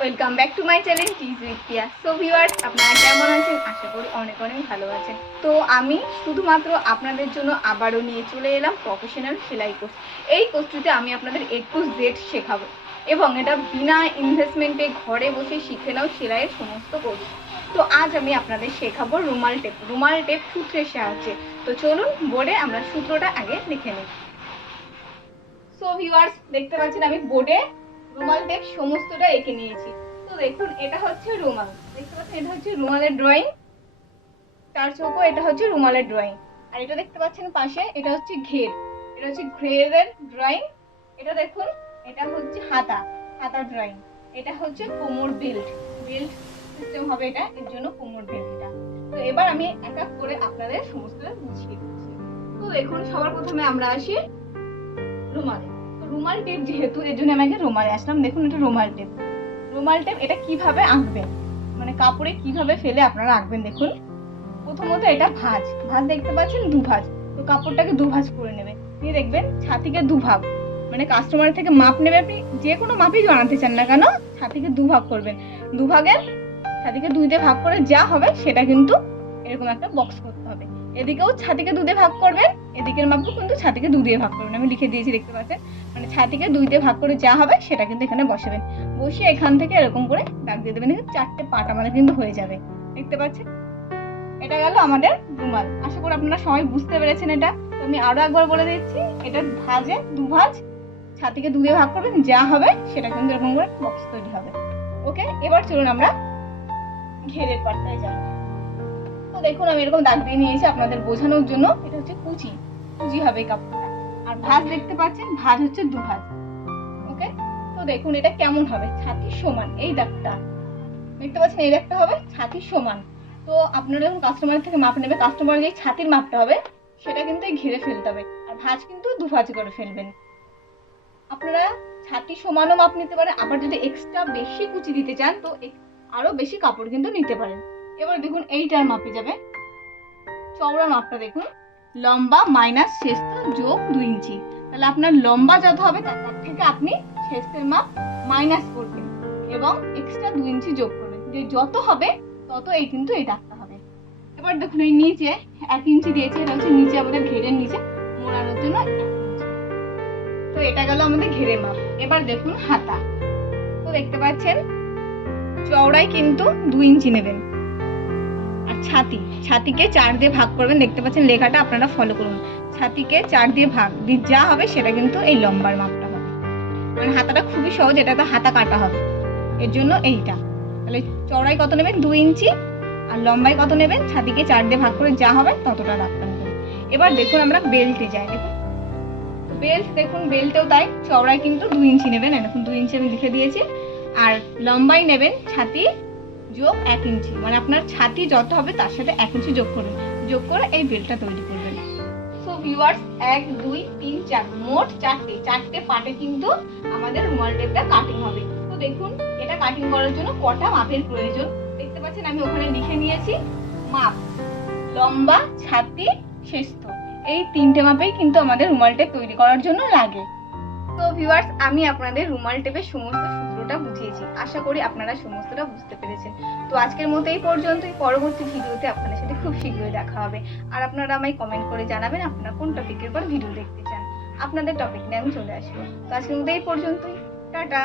Welcome back to my channel teas with Piya. So viewers, আপনারা কেমন আছেন? আশা করি অনেক অনেক ভালো আছেন। তো আমি শুধুমাত্র আপনাদের জন্য আবারও নিয়ে চলে এলাম প্রফেশনাল সেলাই কোর্স। এই কোর্সটিতে আমি আপনাদের A to Z শেখাবো এবং এটা বিনা ইনভেস্টমেন্টে ঘরে বসে শিখে নাও সেলাইয়ের সমস্ত কোর্স। তো আজ আমি আপনাদের শেখাবো রুমাল টেপ সূত্রের সাহায্যে। তো চলুন বোর্ডে আমরা সূত্রটা আগে লিখে নিই। সো ভিউয়ার্স, দেখতে পাচ্ছেন আমি বোর্ডে রুমাল টেপ সমস্তটা এঁকে নিয়েছি। তো দেখুন, এটা হচ্ছে রুমাল, দেখতে পাচ্ছেন এটা হচ্ছে রুমালের ড্রয়িং, চার চৌকো, এটা হচ্ছে রুমালের ড্রয়িং। আর এটা দেখতে পাচ্ছেন পাশে, এটা হচ্ছে ঘের, এটা হচ্ছে ঘেরের ড্রয়িং। এটা দেখুন, এটা হচ্ছে হাতার ড্রয়িং। এটা হচ্ছে কোমর বেল্ট সিস্টেম হবে এটা, এর জন্য কোমর বেল্ট এটা। তো এবার আমি এক এক করে আপনাদের সমস্তটা বুঝিয়ে দিচ্ছি। তো দেখুন, সবার প্রথমে আমরা আসি রুমালে। রুমাল টেপ যেহেতু, এর জন্য আমি আগে রুমালে আসলাম। দেখুন, এটা রুমাল টেপ এটা কিভাবে আঁকবেন, মানে কাপড়ে কিভাবে ফেলে আপনারা আঁকবেন। দেখুন, প্রথমত এটা ভাঁজ দেখতে পাচ্ছেন, দুভাঁজ। তো কাপড়টাকে দুভাঁজ করে নেবে, নিয়ে দেখবেন ছাতিকে দুভাগ, মানে কাস্টমারের থেকে মাপ নেবে। আপনি যে কোনো মাপই বানাতে চান না কেন, ছাতিকে দুভাগ করবেন। দুভাগের ছাতিকে দুই দিয়ে ভাগ করে যা হবে সেটা কিন্তু এরকম একটা বক্স করতে হবে। এদিকেও ছাতিকে দুই দিয়ে ভাগ করবেন, এদিকের মাপও কিন্তু ছাতিকে দুই দিয়ে ভাগ করবেন। আমি লিখে দিয়েছি, দেখতে পাচ্ছেন, মানে ছাতিকে দুই দিয়ে ভাগ করে যা হবে সেটা কিন্তু এখানে বসাবেন। বসিয়ে এখান থেকে এরকম করে দাগ দিয়ে দেবেন। চারটে পাট আমাদের কিন্তু হয়ে যাবে, দেখতে পাচ্ছেন। এটা গেল আমাদের রুমাল। আশা করি আপনারা সবাই বুঝতে পেরেছেন এটা। তো আমি আরো একবার বলে দিচ্ছি, এটা ভাঁজে দুভাঁজ, ছাতিকে দুই দিয়ে ভাগ করবেন, যা হবে সেটা কিন্তু এরকম করে বক্স তৈরি হবে। ওকে, এবার চলুন আমরা ঘেরের পাটটায় যাই। তো দেখুন, আমি এরকম দাগ দিয়ে নিয়েছি আপনাদের বোঝানোর জন্য। এটা হচ্ছে কুচি হবে এই কাপড়টা। আর ভাঁজ দেখতে পাচ্ছেন, ভাঁজ হচ্ছে দুভাঁজ। ওকে, তো দেখুন এটা কেমন হবে, ছাতির সমান এই দাগটা দেখতে পাচ্ছেন, এই দাগটা হবে ছাতির সমান। তো আপনারা যখন কাস্টমার থেকে মাপ নেবে, কাস্টমার যে ছাতির মাপটা হবে সেটা কিন্তু ঘিরে ফেলতে হবে। আর ভাঁজ কিন্তু দুভাঁজ করে ফেলবেন। আপনারা ছাতি সমানও মাপ নিতে পারেন, আবার যদি এক্সট্রা বেশি কুচি দিতে চান তো আরো বেশি কাপড় কিন্তু নিতে পারেন। এবার দেখুন, এইটার মাপে যাবে, চওড়া মাপটা দেখুন, লম্বা মাইনাস শেস্ত যোগ 2 ইঞ্চি। তাহলে আপনার লম্বা যত হবে তার থেকে আপনি শেস্তের মাপ মাইনাস করবেন এবং এক্সট্রা 2 ইঞ্চি যোগ করবেন। যে যত হবে তত এই কিন্তু এই দাগটা হবে। এবার দেখুন, এই নিচে 1 ইঞ্চি দিয়েছে, এটা হচ্ছে নিচে আমাদের ঘেরের নিচে মোড়ানোর জন্য 1 ইঞ্চি। তো এটা গেল আমাদের ঘেরের মাপ। এবার দেখুন হাতা। তো দেখতে পাচ্ছেন চওড়ায় কিন্তু 2 ইঞ্চি নেবেন। আর ছাতিকে 4 দিয়ে ভাগ করবেন, দেখতে পাচ্ছেন লেখাটা, আপনারা ফলো করুন। ছাতিকে 4 দিয়ে ভাগ দিয়ে যা হবে সেটা কিন্তু এই লম্বার মাপটা হবে। মানে হাতাটা খুবই সহজ, এটা তো হাতা কাটা হবে, এর জন্য এইটা। তাহলে চওড়ায় কত নেবেন, 2 ইঞ্চি, আর লম্বায় কত নেবেন, ছাতিকে 4 দিয়ে ভাগ করে যা হবে ততটা রাখতে হবে। এবার দেখুন আমরা বেল্টে যাই। দেখুন বেল্ট, দেখুন বেল্টেও তাই, চওড়ায় কিন্তু 2 ইঞ্চি নেবেন, দেখুন 2 ইঞ্চি আমি লিখে দিয়েছি। আর লম্বাই নেবেন ছাতি যোগ 1 ইঞ্চি, মানে আপনার ছাতি যত হবে তার সাথে 1 ইঞ্চি যোগ করবেন, যোগ করে এই বেল্টটা তৈরি করবেন। সো ভিউয়ার্স, 1 2 3 4 মোট চারটে পার্টে কিন্তু আমাদের রুমাল টেপটা কাটিং হবে। তো দেখুন, এটা কাটিং করার জন্য কটা মাপের প্রয়োজন দেখতে পাচ্ছেন, আমি ওখানে লিখে নিয়েছি মাপ, লম্বা, ছাতি, শেস্ত, এই 3টে মাপেই কিন্তু আমাদের রুমাল টেপ তৈরি করার জন্য লাগে। তো ভিউয়ার্স, আমি আপনাদের রুমাল টেপের সমস্ত সূত্রটা বুঝিয়েছি। আশা করি আপনারা সমস্তটা বুঝতে পেরেছেন। তো আজকের মতো এই পর্যন্তই। পরবর্তী ভিডিওতে আপনাদের সাথে খুব শীঘ্রই দেখা হবে। আর আপনারা আমায় কমেন্ট করে জানাবেন আপনারা কোন টপিকের পর ভিডিও দেখতে চান। আপনাদের টপিক নিয়ে আমি চলে আসবো। তো আজকের মতো এই পর্যন্তই। টাটা।